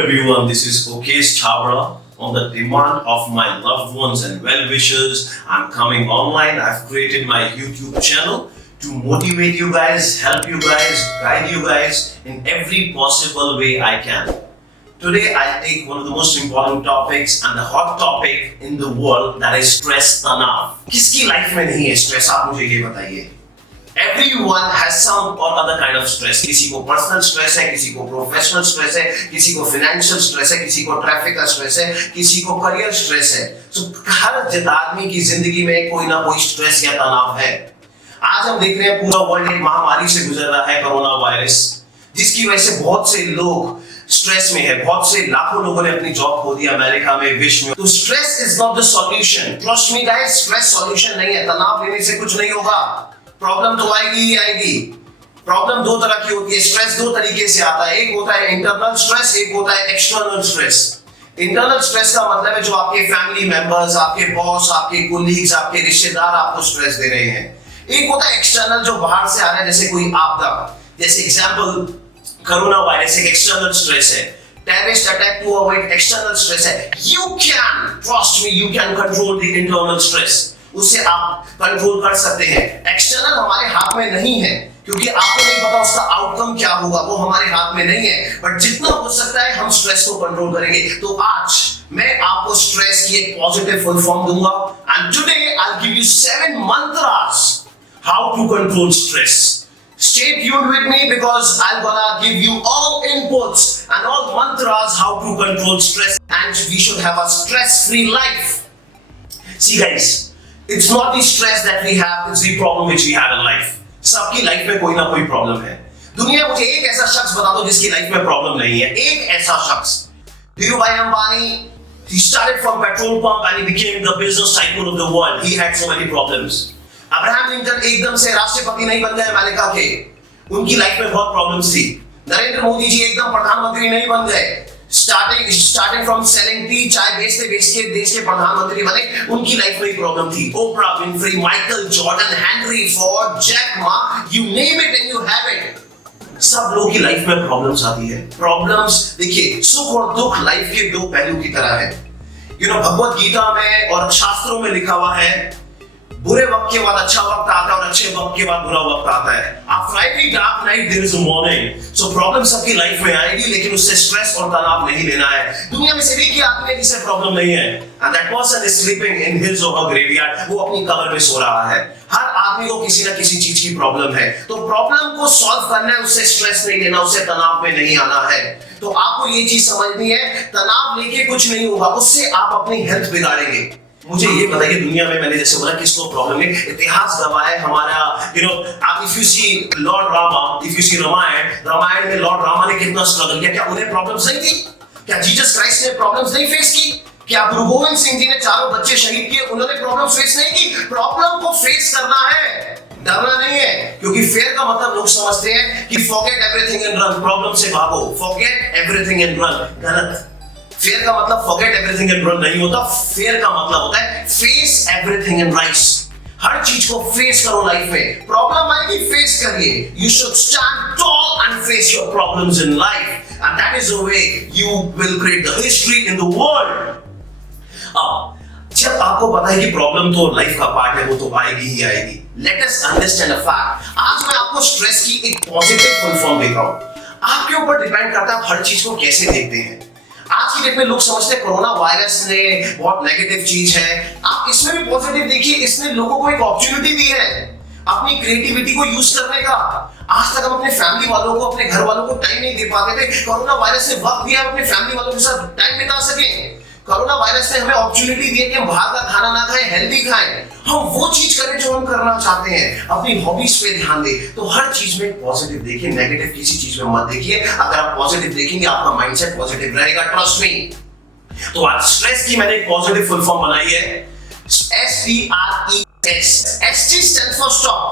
everyone, this is Okesh Chabra. On the demand of my loved ones and well-wishers, I'm coming online. I've created my YouTube channel to motivate you guys, help you guys, guide you guys in every possible way I can. Today I'll take one of the most important topics and the hot topic in the world, that is stress तनाव. किसकी life में नहीं है stress, आप मुझे ये बताइए. Everyone has some or other kind of stress. किसी को पर्सनल स्ट्रेस है, किसी को प्रोफेशनल स्ट्रेस है, किसी को फाइनेंशियल स्ट्रेस है, किसी को ट्रैफिक का स्ट्रेस है, किसी को करियर स्ट्रेस है. तो हर आदमी की जिंदगी में कोई ना कोई स्ट्रेस या तनाव है. आज हम देख रहे हैं पूरा वर्ल्ड एक महामारी से गुजर रहा है, कोरोना वायरस, जिसकी वजह से बहुत से लोग स्ट्रेस में है. बहुत से लाखों लोगों ने अपनी जॉब खो दी अमेरिका में, विश्व में. तो stress is not the solution. Trust me guys, stress solution नहीं है. तनाव लेने से कुछ नहीं होगा. प्रॉब्लम तो आएगी ही आएगी. प्रॉब्लम दो तरह की होती है. स्ट्रेस दो तरीके से आता है. एक होता है इंटरनल स्ट्रेस, एक होता है एक्सटर्नल स्ट्रेस. इंटरनल स्ट्रेस का मतलब है जो आपके फैमिली मेंबर्स, आपके बॉस, आपके कोलीग्स, आपके रिश्तेदार आपको स्ट्रेस दे रहे हैं. एक होता है एक्सटर्नल, जो बाहर से आ रहा है, जैसे कोई आपदा. जैसे एग्जांपल कोरोना वायरस एक एक्सटर्नल स्ट्रेस है. टेररिस्ट अटैक हुआ वो एक एक्सटर्नल स्ट्रेस है. You can trust me, you can control the internal stress. उसे आप कंट्रोल कर सकते हैं. एक्सटर्नल हमारे हाथ में नहीं है, क्योंकि आपको नहीं पता उसका आउटकम क्या होगा, वो हमारे हाथ में नहीं है. बट जितना हो सकता है हम स्ट्रेस को कंट्रोल करेंगे. तो आज मैं आपको स्ट्रेस की एक पॉजिटिव फुल फॉर्म दूंगा. And today I will give you 7 mantras how to control stress. Stay tuned with me because I'm gonna give you all inputs and all mantras how to control stress, and we should have a stress-free life. See guys, it's not the stress that we have, it's the problem which we have in life. सबकी life में कोई ना कोई problem है. दुनिया मुझे एक ऐसा शख्स बता दो जिसकी लाइफ में प्रॉब्लम नहीं है. एक ऐसा शख्स. Dhirubhai Ambani, he started from petrol pump and he became the business tycoon of the world. He had so many problems. Abraham Lincoln एकदम से राष्ट्रपति नहीं बन गए अमेरिका के. उनकी लाइफ में बहुत प्रॉब्लम्स थी. नरेंद्र मोदी जी एकदम प्रधानमंत्री नहीं बन गए. स्टार्टिंग फ्रॉम सेलिंग टी, चाय बेचते बेचते देश के प्रधानमंत्री बने. उनकी लाइफ में प्रॉब्लम थी. Oprah Winfrey, Michael Jordan, Henry Ford, Jack Ma, you name it and you have it. सब लोगों की लाइफ में प्रॉब्लम्स आती है. प्रॉब्लम्स देखिए, सुख और दुख लाइफ के दो पहलू की तरह है. भगवत गीता में और शास्त्रों में लिखा हुआ है, बुरे वक्त के बाद अच्छा वक्त आता है और अच्छे वक्त के बाद बुरा वक्त आता है. After every dark night there is a morning. So problem सबकी लाइफ में आएगी, लेकिन उससे स्ट्रेस और तनाव नहीं लेना है. दुनिया में सिर्फ एक ही आदमी है जिसे प्रॉब्लम नहीं है, and that person is sleeping in his or her graveyard. वो अपनी कब्र में सो रहा है. हर आदमी को किसी ना किसी चीज की प्रॉब्लम है. तो प्रॉब्लम को सॉल्व करना है, उससे स्ट्रेस नहीं लेना, उससे तनाव में नहीं आना है. तो आपको ये चीज समझनी है, तनाव लेके कुछ नहीं होगा, उससे आप अपनी हेल्थ बिगाड़ेंगे. मुझे ये बताइए, दुनिया में मैंने जैसे बोला किसको प्रॉब्लम है. इतिहास गवाह है हमारा. If you see Lord Rama, if you see Ramayan में लॉर्ड रामा ने कितना स्ट्रगल किया. क्या उन्हें प्रॉब्लम्स नहीं थी? क्या जीसस क्राइस्ट ने प्रॉब्लम्स नहीं फेस की? क्या गुरु गोविंद सिंह जी ने चारों बच्चे शहीद किए, उन्होंने प्रॉब्लम्स फेस नहीं की? प्रॉब्लम को फेस करना है, डरना नहीं है. क्योंकि फेयर का मतलब लोग समझते हैं कि forget everything and run, problem से भागो. फॉरगेट एवरीथिंग एंड रन, गलत. फेयर का मतलब फॉरगेट एवरीथिंग एंड रन नहीं होता. फेयर का मतलब होता है फेस एवरीथिंग एंड राइज. हर चीज को फेस करो लाइफ में. प्रॉब्लम आएगी, फेस करिए. You should stand tall and face your problems in life, and that is the way you will create the history in the world. जब आपको पता है कि प्रॉब्लम तो लाइफ का पार्ट है, वो तो आएगी ही आएगी. Let us understand a fact. आज मैं आपको स्ट्रेस की एक पॉजिटिव फुल फॉर्म देता हूं. आपके ऊपर डिपेंड करता है आप हर चीज को कैसे देखते हैं. आज की डेट में लोग समझते हैं कोरोना वायरस ने बहुत नेगेटिव चीज है. आप इसमें भी पॉजिटिव देखिए. इसने लोगों को एक अपॉर्चुनिटी दी है अपनी क्रिएटिविटी को यूज करने का. आज तक हम अपने फैमिली वालों को, अपने घर वालों को टाइम नहीं दे पाते थे. कोरोना वायरस ने वक्त दिया अपने फैमिली वालों के साथ टाइम बिता सके. कोरोना वायरस ने हमें अपॉर्चुनिटी दी है कि हम बाहर का खाना ना खाएं, हेल्दी खाएं. हम वो चीज करें जो हम करना चाहते हैं, अपनी हॉबीज पे ध्यान दें. तो हर चीज में पॉजिटिव देखिए, नेगेटिव किसी चीज में मत देखिए. अगर आप पॉजिटिव देखेंगे आपका माइंडसेट पॉजिटिव रहेगा, ट्रस्ट मी. तो आज स्ट्रेस की मैंने एक पॉजिटिव फुल फॉर्म बनाई है, STRES. ST stands for stop,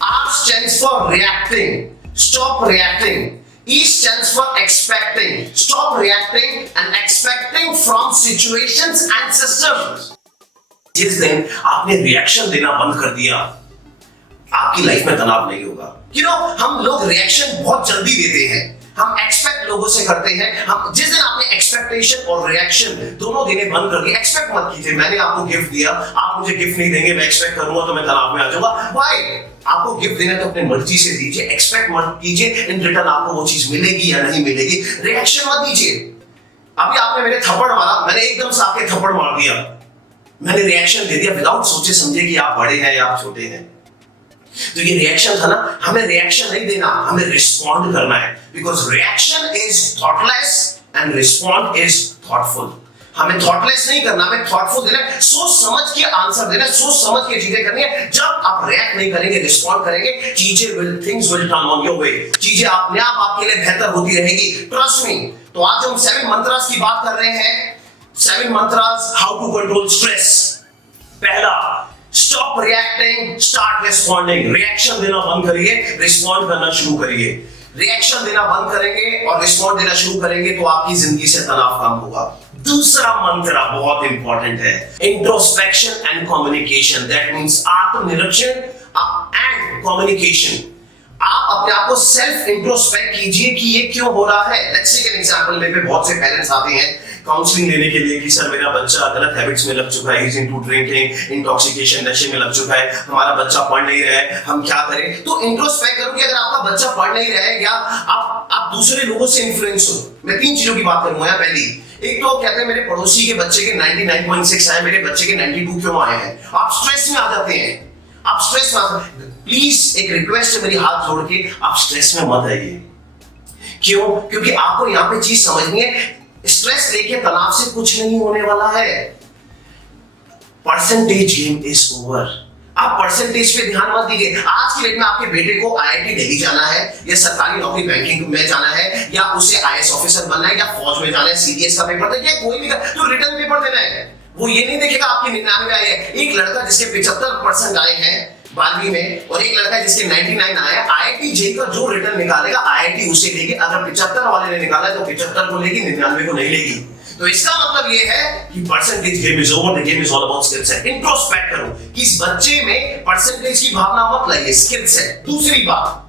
R stands for reacting, stop reacting. E stands for expecting, stop reacting and expecting from situations and systems. जिस दिन आपने रिएक्शन देना बंद कर दिया, आपकी लाइफ में तनाव नहीं होगा. हम लोग रिएक्शन बहुत जल्दी देते हैं. हम एक्सपेक्ट लोगों से करते हैं। हम जिस दिन आपने एक्सपेक्टेशन और रिएक्शन दोनों देने बंद कर दिए, एक्सपेक्ट मत कीजिए मैंने आपको गिफ्ट दिया, आप मुझे गिफ्ट नहीं देंगे, मैं एक्सपेक्ट करूंगा तो मैं तनाव में आ जाऊंगा। व्हाई? आपको गिफ्ट देना तो अपनी मर्जी से दीजिए, एक्सपेक्ट मत कीजिए इन रिटर्न आपको वो चीज मिलेगी या नहीं मिलेगी। रिएक्शन मत दीजिए। अभी आपने मेरे थप्पड़ मारा, मैंने एकदम से आपके थप्पड़ मार दिया, मैंने रिएक्शन दे दिया विदाउट सोचे समझे कि आप बड़े हैं या आप छोटे हैं। तो ये रिएक्शन था ना, हमें रिएक्शन नहीं देना, हमें रिस्पॉन्ड करना है। Because reaction is thoughtless and respond is thoughtful. हमें थॉटलेस नहीं करना, हमें थॉटफुल देना है, सोच समझ के आंसर देना है, सोच समझ के चीजें करनी है। जब आप रिएक्ट नहीं करेंगे, रिस्पॉन्ड करेंगे, things will turn on your way. चीजें अपने आप आपके लिए बेहतर होती रहेगी, ट्रस्ट मी। तो आज हम 7 मंत्रास की बात कर रहे हैं। 7 mantras how to control stress. पहला, stop reacting, start responding. Reaction देना बंद करिए, रिस्पॉन्ड करना शुरू करिए। रिएक्शन देना बंद करेंगे और रिस्पॉन्ड देना शुरू करेंगे तो आपकी जिंदगी से तनाव कम होगा। दूसरा मंत्र बहुत इंपॉर्टेंट है, introspection and communication. That means आत्मनिरीक्षण एंड कम्युनिकेशन। आप अपने आप को सेल्फ इंट्रोस्पेक्ट कीजिए कि ये क्यों हो रहा है। Let's take an example. मेरे पे बहुत से पेरेंट्स आते हैं काउंसलिंग लेने के लिए कि सर मेरा बच्चा गलत हैबिट्स में लग चुका है, इज इनटू ड्रिंकिंग, इंटॉक्सिकेशन, नशे में लग चुका है, हमारा बच्चा पढ़ नहीं रहा है, हम क्या करें। तो इंट्रोस्पेक्ट करो कि अगर आपका बच्चा पढ़ नहीं रहा है या आप दूसरे लोगों से इन्फ्लुएंस हो। मैं 3 चीजों की बात करूंगा। पहली, एक तो कहते हैं मेरे पड़ोसी के बच्चे के 99.6 आए, मेरे बच्चे के 92 क्यों आए हैं। आप स्ट्रेस में आ जाते हैं, आप स्ट्रेस में। प्लीज एक रिक्वेस्ट है मेरी, हाथ जोड़ के आप स्ट्रेस में मत आइए। क्यों? क्योंकि आपको यहाँ पे चीज समझनी है, स्ट्रेस लेके तनाव से कुछ नहीं होने वाला है। Percentage game is over. आप परसेंटेज पे ध्यान मत दीजिए। आज की डेट में आपके बेटे को आईआईटी दिल्ली जाना है या सरकारी नौकरी बैंकिंग में जाना है या उसे आईएएस ऑफिसर बनना है या फौज में जाना है, सीडीएस का पेपर देना है, कोई भी तो रिटर्न पेपर देना है। वो ये नहीं देखेगा आपके 99 आए हैं। एक लड़का जिसके 75% आए हैं 12वीं में और एक लड़का जिसके 99 आया, आईआईटी जेई का जो रिटर्न निकालेगा आईआईटी उसे लेगी। अगर 75 वाले ने निकाला तो 75 को लेगी, 99 को नहीं लेगी। तो इसका मतलब ये है कि percentage game is over, the game is all about skills है। इंट्रोस्पेक्ट करो कि इस बच्चे में परसेंटेज की भावना मत लाइए, स्किल्स है। दूसरी बात,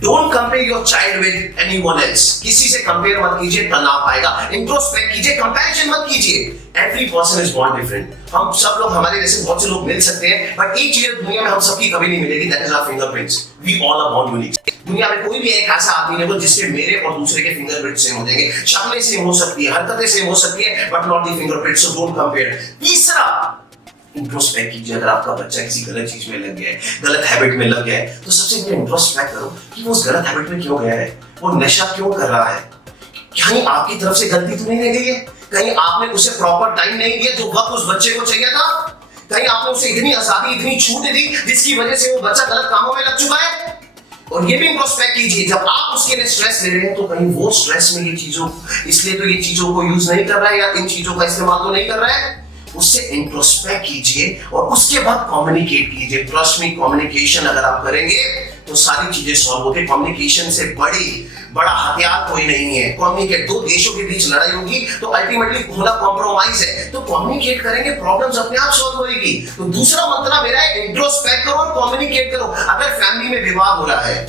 don't compare your child with anyone else. किसी से कंपेयर मत कीजिए, तनाव आएगा। इंट्रोस्पेक्ट कीजिए, कंपैरिजन मत कीजिए। Every person is born different. हम सब लोग, हमारे जैसे बहुत से लोग मिल सकते हैं, बट एक चीज दुनिया में हम सबकी कभी नहीं मिलेगी, that is our fingerprints. We all are born unique. दुनिया में कोई भी एक ऐसा आदमी नहीं होगा जिसके मेरे और दूसरे के फिंगरप्रिंट सेम हो जाएंगे। शक्लें सेम हो सकती है, हरकतें सेम हो सकती है, but not the fingerprints. So don't compare. तीसरा, इंट्रोस्पेक्ट कीजिए। अगर आपका बच्चा किसी गलत चीज में लग गया है, गलत हैबिट में लग गया है, तो सबसे पहले इंट्रोस्पेक्ट करो कि वो उस गलत हैबिट में क्यों गया है, वो नशा क्यों कर रहा है। कहीं आपकी तरफ से गलती तो नहीं रह गई है, कहीं आपने उसे प्रॉपर टाइम नहीं दिया जो वक्त उस बच्चे को चाहिए था, कहीं आपने उसे इतनी आजादी, इतनी छूट दी जिसकी वजह से वो बच्चा गलत कामों में लग चुका है। और ये भी इंट्रोस्पेक्ट कीजिए, जब आप उसके लिए स्ट्रेस ले रहे हैं तो कहीं वो स्ट्रेस में ये चीजों, इसलिए तो ये चीजों को यूज नहीं कर रहा है या इन चीजों का इस्तेमाल तो नहीं कर रहा है। उससे इंट्रोस्पेक्ट कीजिए और उसके बाद कम्युनिकेट कीजिए। ट्रस्ट मी, कम्युनिकेशन अगर आप करेंगे तो सारी चीजें सॉल्व होती है। कम्युनिकेशन से बड़ा हथियार कोई नहीं है। कम्युनिकेट, 2 देशों के बीच लड़ाई होगी तो अल्टीमेटली होना कॉम्प्रोमाइज है, तो कम्युनिकेट करेंगे, प्रॉब्लम्स अपने आप सॉल्व होगी। तो दूसरा मंत्र मेरा है, इंट्रोस्पेक्ट करो और कम्युनिकेट करो। अगर फैमिली में विवाद हो रहा है,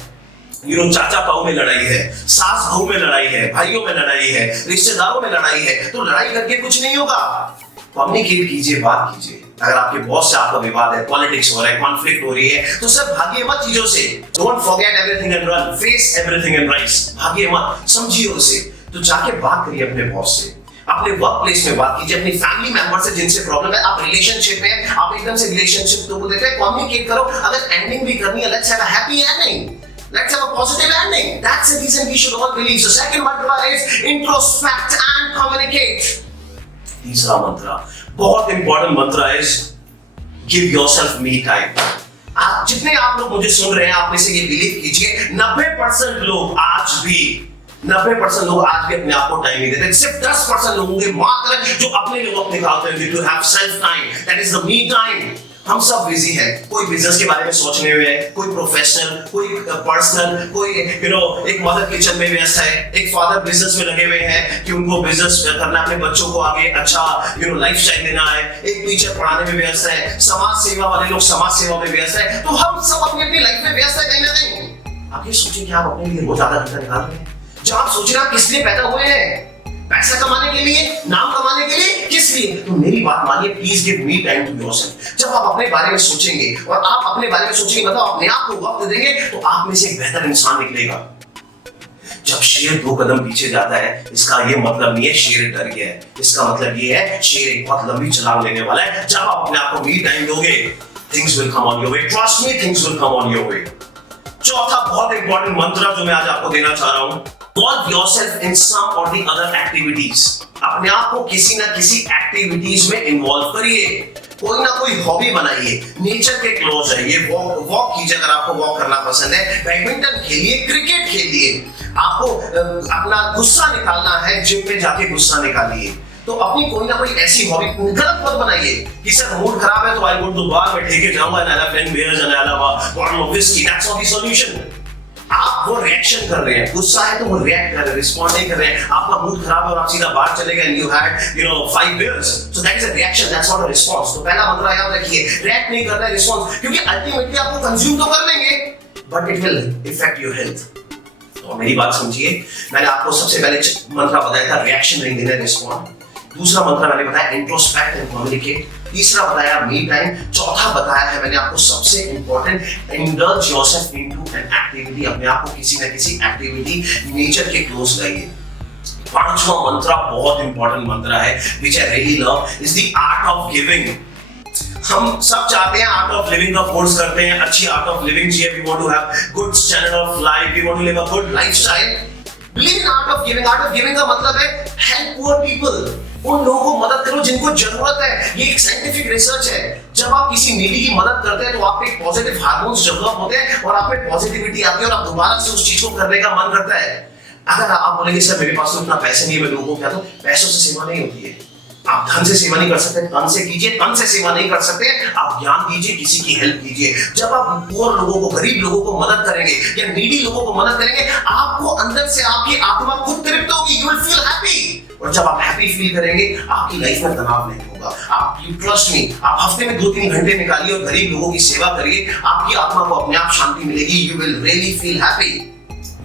चाचा ताऊ में लड़ाई है, सास बहू में लड़ाई है, भाइयों में लड़ाई है, रिश्तेदारों में लड़ाई है, तो लड़ाई करके कुछ नहीं होगा। कम्युनिकेट कीजिए, बात कीजिए। अगर आपके बॉस से आपका विवाद है, पॉलिटिक्स हो रहा है, कॉन्फ्लिक्ट हो रही है, तो सर भागिए मत चीजों से। Don't forget everything and run, face everything and rise. भागिए मत, समझिए उसे। तो जाके बात करिए अपने बॉस से, अपने वर्क प्लेस में बात कीजिए, अपनी फैमिली मेंबर से जिनसे प्रॉब्लम है। आप रिलेशनशिप में, आप एकदम से रिलेशनशिप तो बोल देते हैं, कम्युनिकेट करो। अगर एंडिंग भी करनी है, let's have a happy ending, let's have a positive ending. That's the reason we should all believe. So second mantra is introspect and communicate. तीसरा मंत्र बहुत इंपॉर्टेंट मंत्र है, गिव योरसेल्फ मी टाइम। जितने आप लोग मुझे सुन रहे हैं, आप में से ये बिलीव कीजिए, 90% लोग आज भी 90% लोग आज भी अपने आप को टाइम नहीं देते। सिर्फ 10% लोग होंगे मात्र जो अपने लिए वक्त निकालते हैं, to have self time, that is the me time. हम सब बिजी हैं, कोई बिजनेस के बारे में सोचने में है, कोई प्रोफेशनल, कोई पर्सनल, कोई एक मदर किचन में व्यस्त है, एक फादर बिजनेस में लगे हुए हैं कि उनको बिजनेस करना है, अपने बच्चों को आगे अच्छा लाइफस्टाइल देना है, एक टीचर पढ़ाने में व्यस्त है, समाज सेवा वाले लोग समाज सेवा में व्यस्त है। तो हम सब अपनी अपनी लाइफ में व्यस्त है कहीं ना कहीं। आप ये सोचिए कि आप अपने लिए रोज आधा घंटा निकाल रहे हैं, जब आप सोच रहे हैं किस लिए पैदा हुए हैं, पैसा कमाने के लिए, नाम कमाने के लिए, किस लिए, तो मेरी बात मानिए, please give me time to yourself. जब आप अपने बारे में सोचेंगे और आप अपने बारे में सोचेंगे, मतलब अपने आप को वक्त देंगे, तो आप में से एक बेहतर इंसान निकलेगा। जब शेर 2 कदम पीछे जाता है, इसका ये मतलब नहीं है शेर डर गया है, इसका मतलब ये है शेर एक बहुत लंबी छलांग लेने वाला है। जब आप अपने आप को मी टाइम दोगे, things will come on your way, trust me, things will come on your way. चौथा बहुत इंपॉर्टेंट मंत्र जो मैं आज आपको देना चाह रहा हूं, involve yourself in some or the other activities। अपने आप को किसी ना किसी एक्टिविटीज में इन्वॉल्व करिए, कोई ना कोई हॉबी बनाइए, नेचर के क्लोज रहिए, वॉक कीजिए अगर आपको वॉक करना पसंद है, बैडमिंटन खेलिए, क्रिकेट खेलिए। आपको अपना गुस्सा निकालना है, जिम में जाके गुस्सा निकालिए। तो अपनी कोई ना कोई ऐसी हॉबी गलत मत बनाइए कि सर मूड खराब है तो आई गो टू बार, मैं ठेके जाऊंगा and I have 10 beers and I'll have a bottle of whiskey, that's not the solution। आप वो रिएक्शन कर रहे हैं, गुस्सा है तो वो रिएक्ट कर रहे हैं, रिस्पॉन्ड नहीं कर रहे हैं। आपका मूड खराब है और आप सीधा बाहर चले गए and you had 5 beers, so that is a reaction, that's not a response। तो पहला मंत्र याद रखिए, रिएक्ट नहीं करना है, रिस्पॉन्स, क्योंकि अल्टीमेटली आपको कंज्यूम तो कर लेंगे but it will effect your health. तो मेरी बात समझिए, मैंने आपको सबसे पहले मंत्र बताया था रिएक्शन नहीं देना, रिस्पॉन्ड। दूसरा मंत्र मैंने बताया इंट्रोस्पेक्ट एंड कम्युनिकेट। तीसरा बताया मी टाइम। चौथा बताया है मैंने आपको सबसे important, indulge yourself into an activity. अपने आप को किसी ना किसी एक्टिविटी, नेचर के क्लोज लाइए। पांचवा मंत्र बहुत इंपॉर्टेंट मंत्र है, which I really love, is the art of giving. हम सब चाहते हैं आर्ट ऑफ लिविंग का कोर्स करते हैं, अच्छी आर्ट ऑफ लिविंग चाहिए, we want to have good standard of life, we want to live a good lifestyle. Believe in art of giving. Art of giving का मतलब है हेल्प पुअर पीपल, उन लोगों को मदद करो जिनको जरूरत है। ये एक साइंटिफिक रिसर्च है, जब आप किसी नीडी की मदद करते हैं तो आप पे पॉजिटिव हार्मोन्स डेवलप होते हैं और आप में पॉजिटिविटी आती है और आप दोबारा से उस चीज को करने का मन करता है। अगर आप बोलेंगे सर मेरे पास तो इतना पैसे नहीं है, मैं लोगों को क्या दूं, पैसों से सेवा नहीं होती है। आप धन से सेवा नहीं कर सकते, तन से कीजिए। तन से सेवा नहीं कर सकते, आप ज्ञान दीजिए, किसी की हेल्प कीजिए। जब आप पुअर लोगों को, गरीब लोगों को मदद करेंगे या नीडी लोगों को मदद करेंगे, आपको अंदर से आपकी आत्मा खुद तृप्त होगी, यू विल फील हैप्पी। और जब आप हैप्पी फील करेंगे, आपकी लाइफ में तनाव नहीं होगा। आप यू ट्रस्ट मी, आप हफ्ते में 2-3 घंटे निकालिए और गरीब लोगों की सेवा करिए, आपकी आत्मा को अपने आप शांति मिलेगी, you will really feel happy.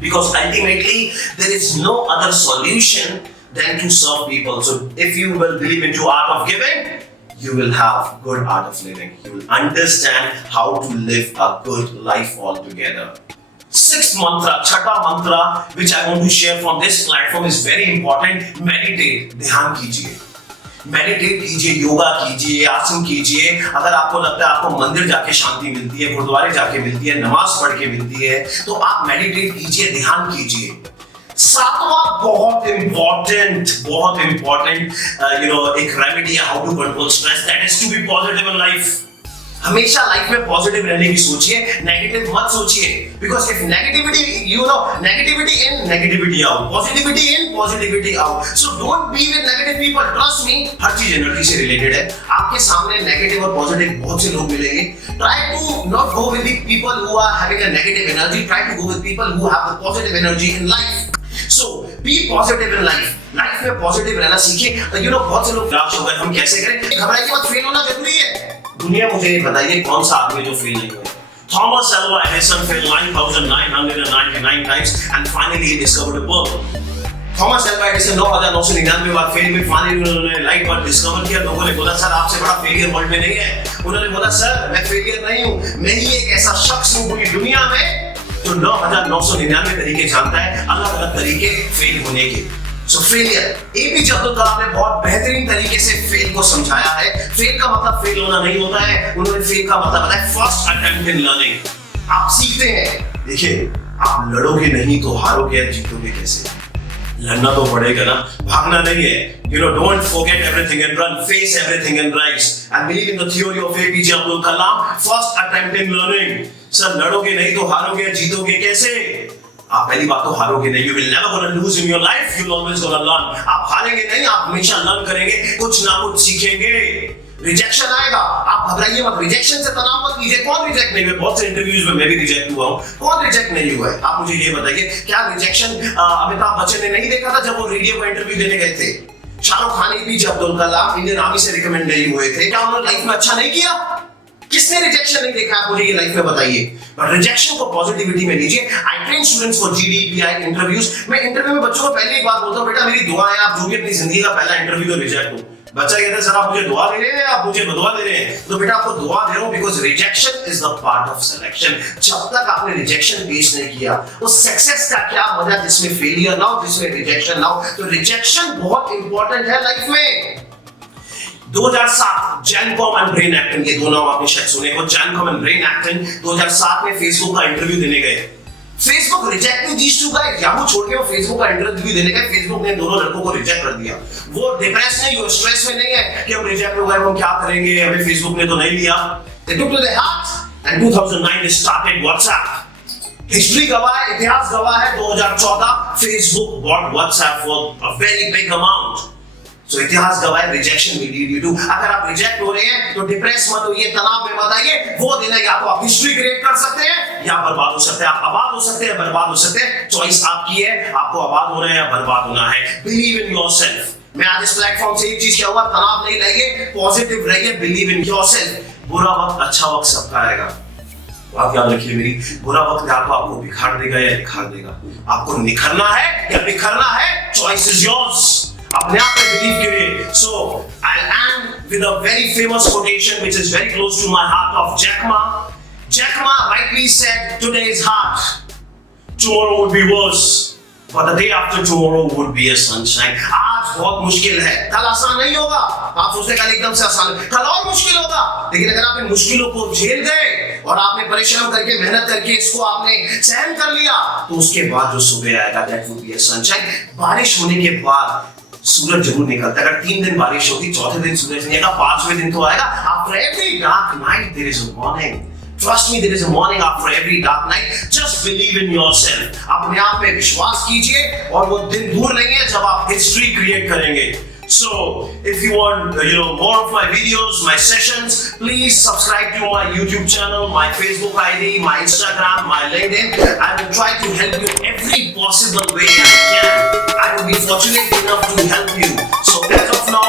Because ultimately there is no other solution than to serve people. So if you will believe into art of giving, you will have good art of living. You will understand how to live a good life altogether. Sixth mantra, छठा mantra, which I want to share from this platform is very important. Meditate, ध्यान कीजिए। Meditate कीजिए, योगा कीजिए, आसन कीजिए। अगर आपको लगता है आपको मंदिर जाके शांति मिलती है, गुरुद्वारे जाके मिलती है, नमाज पढ़ के मिलती है, तो आप मेडिटेट कीजिए, ध्यान कीजिए। सातवां बहुत इंपॉर्टेंट एक रेमेडी है how to control stress, that is to be positive in life. हमेशा लाइफ में पॉजिटिव रहने की सोचिए, नेगेटिव मत सोचिए। Because if negativity, negativity in, negativity out, positivity in, positivity out. So don't be with negative people, trust me, हर चीज energy से रिलेटेड है। आपके सामने नेगेटिव और पॉजिटिव बहुत से लोग मिलेंगे। Try to not go with the people who are having a negative energy, try to go with people who have the positive energy in life. So be positive in life. Life में positive रहना सीखिए। बहुत से लोग flash हो गए, हम कैसे करें? घबराइए मत, फेल होना जरूरी है। दुनिया मुझे ये बताइए कौन सा आदमी जो फेल नहीं हुआ? Thomas Alva Edison failed 9,999 times and finally he discovered a bulb. Thomas Alva Edison 9,999 bar fail हुए, फाइनली उन्होंने लाइट बल्ब डिस्कवर किया। लोगों ने बोला सर आपसे बड़ा फेलियर वर्ल्ड में नहीं है। उन्होंने बोला सर मैं फेलियर नहीं हूँ, मैं ही एक ऐसा शख्स हूँ पूरी दुनिया में जो 9,999 तरीके जानता है, अलग अलग तरीके फेल होने के। सो फेलियर, एपीजे अब्दुल कलाम ने बहुत बेहतरीन तरीके से फेल को समझाया है। फेल का मतलब फेल होना नहीं होता है, उन्होंने फेल का मतलब बताया फर्स्ट अटेम्प्ट इन लर्निंग। आप सीखते हैं, देखिए आप लड़ोगे नहीं तो हारोगे, जीतोगे कैसे? लड़ना तो पड़ेगा ना, भागना नहीं है। Don't forget everything and run, face everything and rise and believe in the theory of APJ Abdul Kalam, first attempt in learning। Sir लड़ोगे नहीं तो हारोगे, जीतोगे कैसे? आप पहली बात तो हारोगे नहीं, you will never gonna lose in your life, you will always gonna learn। आप हारेंगे नहीं, आप हमेशा लर्न करेंगे, कुछ ना कुछ सीखेंगे। रिजेक्शन आएगा, आप घबराइए मत, रिजेक्शन से तनाव मत कीजिए। कौन रिजेक्ट नहीं हुआ? बहुत से इंटरव्यूज में मैं भी रिजेक्ट हुआ हूँ, कौन रिजेक्ट नहीं हुआ है? आप मुझे ये बताइए, क्या रिजेक्शन अमिताभ बच्चन ने नहीं देखा था जब वो रेडियो को इंटरव्यू देने गए थे? Shahrukh Khan, APJ Abdul Kalam Indian army से रिकमेंड नहीं हुए थे, क्या उन्होंने लाइफ में अच्छा नहीं किया? किसने रिजेक्शन नहीं देखा आप मुझे ये लाइफ में बताइए। बट रिजेक्शन को पॉजिटिविटी में लीजिए। I train students for GDPI interviews. मैं इंटरव्यू में बच्चों को पहले एक बात बोलता हूं, बेटा मेरी दुआ है आप जो भी अपनी जिंदगी का पहला इंटरव्यू तो रिजेक्ट हो। बच्चा कहता है सर आप मुझे दुआ दे रहे हैं, आप मुझे बदुआ दे रहे हैं, तो बेटा आपको दुआ दे रहा हूं because rejection is the part of selection. जब तक आपने रिजेक्शन फेस नहीं किया उस सक्सेस का क्या मजा जिसमें फेलियर ना हो, जिसमें रिजेक्शन ना हो। तो रिजेक्शन बहुत इंपॉर्टेंट है लाइफ में। 2007 जैनकॉम एंड ब्रेन एक्टन, ये दो नाम आपने शायद सुने हो, जैनकॉम एंड ब्रेन एक्टन 2007 में फेसबुक का इंटरव्यू देने गए। Facebook rejected these two guys. Yahoo छोड़ के वो फेसबुक का इंटरव्यू देने गए, फेसबुक ने दोनों लड़कों को रिजेक्ट कर दिया। वो डिप्रेस नहीं हो, स्ट्रेस में नहीं है कि हम रिजेक्ट हो गए, हम क्या करेंगे, हमें फेसबुक ने तो नहीं लिया। They took to their hearts and 2009 they started WhatsApp। History गवाह है, इतिहास गवाह है, 2014 Facebook bought WhatsApp for a very big amount। तो इतिहास गवाह rejection will lead you to। अगर आप रिजेक्ट हो रहे हैं तो डिप्रेस मत होइए, तनाव में मत आइए। वो दिन है या तो आप हिस्ट्री क्रिएट कर सकते हैं या बर्बाद हो सकते हैं। आप आबाद हो सकते हैं, बर्बाद हो सकते हैं, चॉइस आपकी है। आपको आबाद होना है या बर्बाद होना है। Believe in yourself. मैं आज इस प्लेटफॉर्म से एक चीज कहूंगा, तनाव नहीं लाइए, पॉजिटिव रहिए, बिलीव इन योरसेल्फ। बुरा वक्त अच्छा वक्त सबका आएगा। आप याद रखिए मेरी, बुरा वक्त या तो आपको बिखार देगा या निखार देगा। आपको निखरना है या बिखरना है, चॉइस इज योर्स। अपने आप पे बिलीव करिए। So I'll end with a very famous quotation which is very close to my heart of Jack Ma. Jack Ma rightly said, "Today is hard, tomorrow would be worse, but the day after tomorrow would be a sunshine." आज बहुत मुश्किल है, कल आसान नहीं होगा। आप सोचते कल एकदम से आसान, कल और मुश्किल होगा। लेकिन अगर आप इन मुश्किलों को झेल गए और आपने परिश्रम करके, मेहनत करके इसको आपने सहन कर लिया, तो उसके बाद जो सुबह आएगा that would be a sunshine। बारिश होने के बाद सूरज जरूर निकलता है। अगर 3 दिन बारिश होगी, चौथे दिन सूरज नहीं आएगा, 5वें दिन तो आएगा। After every dark night there is a morning. Trust me, there is a morning after every dark night. Just believe in yourself. अपने आप में विश्वास कीजिए और वो दिन दूर नहीं है जब आप हिस्ट्री क्रिएट करेंगे। So, if you want, more of my videos, my sessions, please subscribe to my YouTube channel, my Facebook ID, my Instagram, my LinkedIn. I will try to help you every possible way I can. I will be fortunate enough to help you. So, as of now,